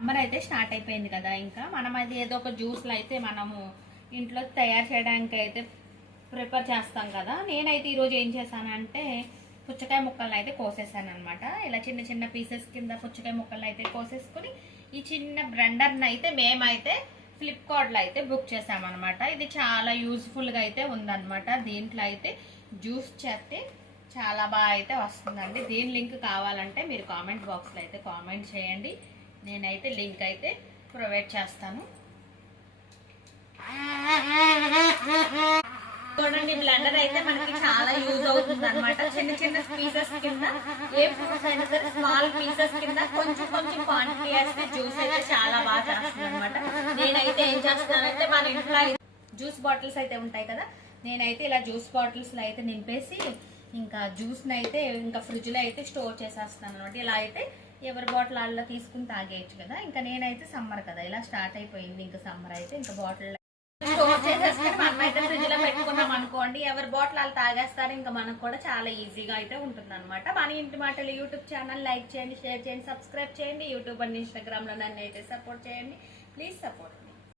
Summer అయితే start అయిపోయింది కదా, ఇంకా మనం అది ఏదో ఒక జ్యూస్లో అయితే మనము ఇంట్లో తయారు చేయడానికి అయితే ప్రిపేర్ చేస్తాం కదా. నేనైతే ఈరోజు ఏం చేశానంటే పుచ్చకాయ ముక్కలను అయితే కోసేసాను అనమాట. ఇలా చిన్న చిన్న పీసెస్ కింద పుచ్చకాయ ముక్కలను అయితే కోసేసుకుని ఈ చిన్న బ్లెండర్ని అయితే మేమైతే ఫ్లిప్కార్ట్లో అయితే బుక్ చేసామన్నమాట. ఇది చాలా యూజ్ఫుల్గా అయితే ఉందన్నమాట. దీంట్లో అయితే జ్యూస్ చేస్తే చాలా బాగా అయితే వస్తుందండి. దీని లింక్ కావాలంటే మీరు కామెంట్ బాక్స్లో అయితే కామెంట్ చేయండి. నేనైతే లింక్ అయితే ప్రొవైడ్ చేస్తాను. చూడండి, బ్లెండర్ అయితే మనకి చాలా యూజ్ అవుతుంది అనమాట. చిన్న చిన్న పీసెస్ కింద ఏ ఫ్రూట్స్ అయినా సరే స్మాల్ పీసెస్ కింద కొంచెం కొంచెం క్వాంటిటీ వేస్తే జ్యూస్ అయితే చాలా బాగా చేస్తుంది అనమాట. నేనైతే ఏం చేస్తానంటే మన ఇంట్లో జ్యూస్ బాటిల్స్ అయితే ఉంటాయి కదా, నేనైతే ఇలా జ్యూస్ బాటిల్స్లో అయితే నింపేసి ఇంకా జ్యూస్ని అయితే ఇంకా ఫ్రిడ్జ్లో అయితే స్టోర్ చేసేస్తాను అనమాట. ఇలా అయితే ఎవరి బాటిల్ అలా తీసుకుని తాగేయచ్చు కదా. ఇంకా నేనైతే సమ్మర్ కదా, ఇలా స్టార్ట్ అయిపోయింది ఇంకా సమ్మర్ అయితే ఇంకా బాటిల్ స్టోర్ చేసేసుకుని మనం అయితే ఫ్రిడ్జ్ లో పెట్టుకున్నాం అనుకోండి, ఎవరి బాటిల్ వాళ్ళు తాగేస్తారు. ఇంకా మనకు కూడా చాలా ఈజీగా అయితే ఉంటుంది అనమాట. మన ఇంటి మాటలు యూట్యూబ్ ఛానల్ లైక్ చేయండి, షేర్ చేయండి, సబ్స్క్రైబ్ చేయండి. యూట్యూబ్ అండ్ ఇన్స్టాగ్రామ్ లో నన్ను అయితే సపోర్ట్ చేయండి. Please support.